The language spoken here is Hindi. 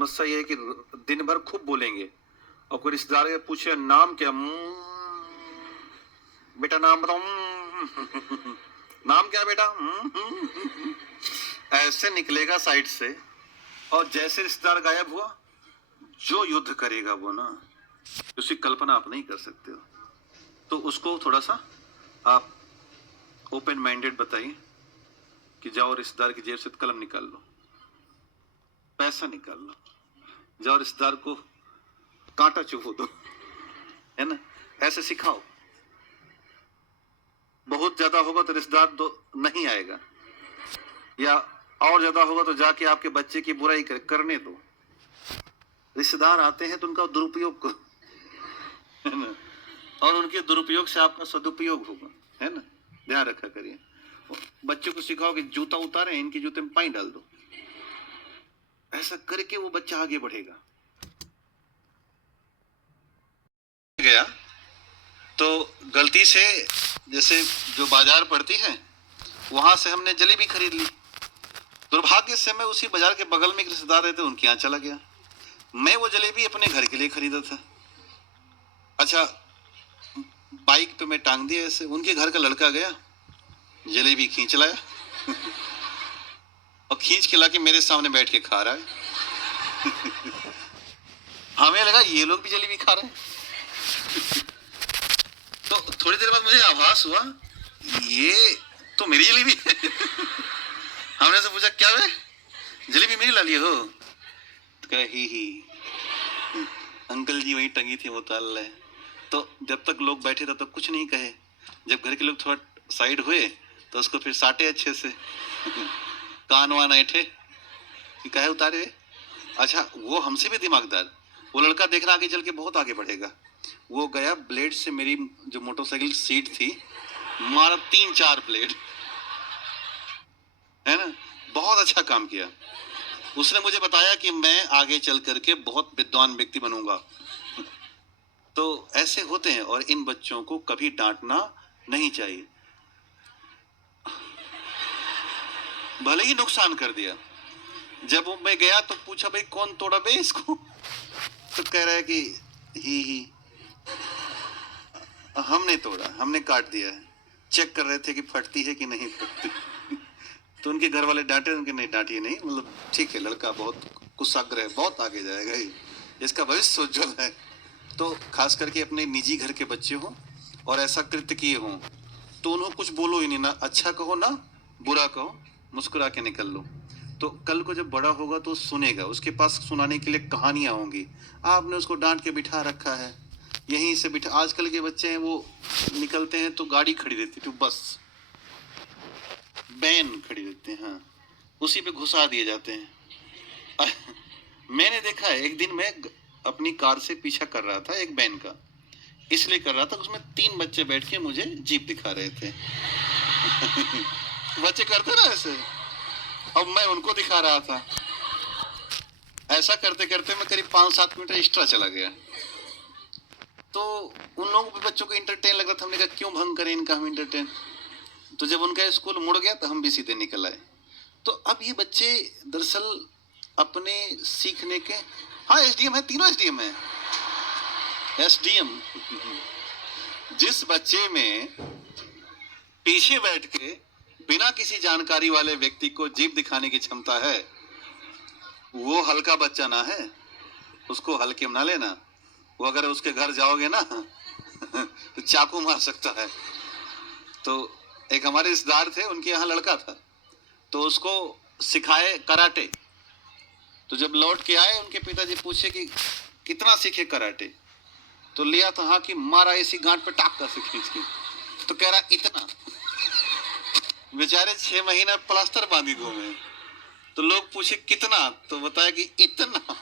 समस्या ये है कि दिन भर खूब बोलेंगे और कोई रिश्तेदार के पूछे नाम क्या, बेटा नाम बताओ, नाम क्या बेटा, ऐसे निकलेगा साइड से। और जैसे रिश्तेदार गायब हुआ, जो युद्ध करेगा वो ना, उसकी कल्पना आप नहीं कर सकते हो। तो उसको थोड़ा सा आप ओपन माइंडेड बताइए कि जाओ रिश्तेदार की जेब से कलम निकाल लो, पैसा निकाल लो, जाओ रिश्तेदार को कांटा चुभो दो, है ना, ऐसे सिखाओ। बहुत ज्यादा होगा तो रिश्तेदार तो नहीं आएगा, या और ज्यादा होगा तो जाके आपके बच्चे की बुराई करने दो। रिश्तेदार आते हैं तो उनका दुरुपयोग करो, है ना, और उनके दुरुपयोग से आपका सदुपयोग होगा, है ना, ध्यान रखा करिए। बच्चों को सिखाओ कि जूता उतारे, इनके जूते में पानी डाल दो, ऐसा करके वो बच्चा आगे बढ़ेगा। गया तो गलती से जैसे जो बाजार पड़ती है वहां से हमने जलेबी खरीद ली। दुर्भाग्य से मैं उसी बाजार के बगल में एक रिश्तेदार रहते, उनके यहाँ चला गया। मैं वो जलेबी अपने घर के लिए खरीदा था। अच्छा, बाइक पे मैं टांग दिया ऐसे, उनके घर का लड़का गया, जलेबी खींच लाया और खींच के लाके मेरे सामने बैठ के खा रहा है। हमें लगा ये लोग भी जलेबी खा रहे हैं। तो थोड़ी देर बाद मुझे आभास हुआ ये तो मेरी जलेबी है। हमने से पूछा क्या वे जलेबी मेरी ला लिए हो, तो कहा ही अंकल जी वही टंगी थी वो ताल है। तो जब तक लोग बैठे तब तक कुछ नहीं कहे, जब घर के लोग थोड़ा साइड हुए तो उसको फिर साटे अच्छे से, कान वान ऐठे, कहे उतारे। अच्छा, वो हमसे भी दिमागदार, वो लड़का देखना आगे चल के बहुत आगे बढ़ेगा। वो गया ब्लेड से मेरी जो मोटरसाइकिल सीट थी मारा 3-4 ब्लेड, है ना, बहुत अच्छा काम किया। उसने मुझे बताया कि मैं आगे चल करके बहुत विद्वान व्यक्ति बनूंगा। तो ऐसे होते हैं और इन बच्चों को कभी डांटना नहीं चाहिए, भले ही नुकसान कर दिया। जब वो मैं गया तो पूछा भाई कौन तोड़ा बे इसको, तो कह रहा है कि ही हमने तोड़ा, हमने काट दिया है, चेक कर रहे थे कि फटती है कि नहीं फटती। तो उनके घर वाले डांटे, उनके नहीं डांटिए नहीं, मतलब ठीक है, लड़का बहुत कुशाग्र है, बहुत आगे जाएगा, ही इसका भविष्य उज्जवल है। तो खास करके अपने निजी घर के बच्चे हों और ऐसा कृत्य किए हों तो उन्हें कुछ बोलो ही नहीं, ना अच्छा कहो ना बुरा कहो, मुस्कुरा के निकल लो। तो कल को जब बड़ा होगा तो सुनेगा, उसके पास सुनाने के लिए कहानियां होंगी। आपने उसको डांट के बिठा रखा है, यहीं से बिठा। आजकल के बच्चे हैं वो निकलते हैं तो गाड़ी खड़ी रहती थी, बस बैन खड़ी रहते हैं, हाँ, उसी पे घुसा दिए जाते हैं। मैंने देखा है, एक दिन मैं अपनी कार से पीछा कर रहा था एक बैन का, इसलिए कर रहा था उसमें 3 बच्चे बैठ के मुझे जीप दिखा रहे थे। बच्चे करते ना ऐसे, अब मैं उनको दिखा रहा था। ऐसा करते करते मैं करीब 5-7 मिनट एक्स्ट्रा चला गया। तो उन लोगों को बच्चों को इंटरटेन लग रहा था, हमने कहा क्यों भंग करें इनका हम इंटरटेन। तो जब उनका स्कूल मुड़ गया तो हम भी सीधे निकल आए। तो अब ये बच्चे दरअसल अपने सीखने के, हाँ एसडीएम है, तीनों एसडीएम है, एसडीएम। जिस बच्चे में पीछे बैठ के बिना किसी जानकारी वाले व्यक्ति को जीप दिखाने की क्षमता है, वो हल्का बच्चा ना है, उसको हल्के में ना लेना। वो अगर उसके घर जाओगे ना तो चाकू मार सकता है। तो एक हमारे रिश्तेदार थे, उनके यहाँ लड़का था, तो उसको सिखाए कराटे। तो जब लौट के आए उनके पिताजी पूछे कि कितना सीखे कराटे, तो लिया तो हाँ कि मारा ऐसी गांठ पे टाक कर सीखी। तो कह रहा इतना। बेचारे 6 महीना प्लास्टर बांधी घूमे। तो लोग पूछे कितना, तो बताया कि इतना।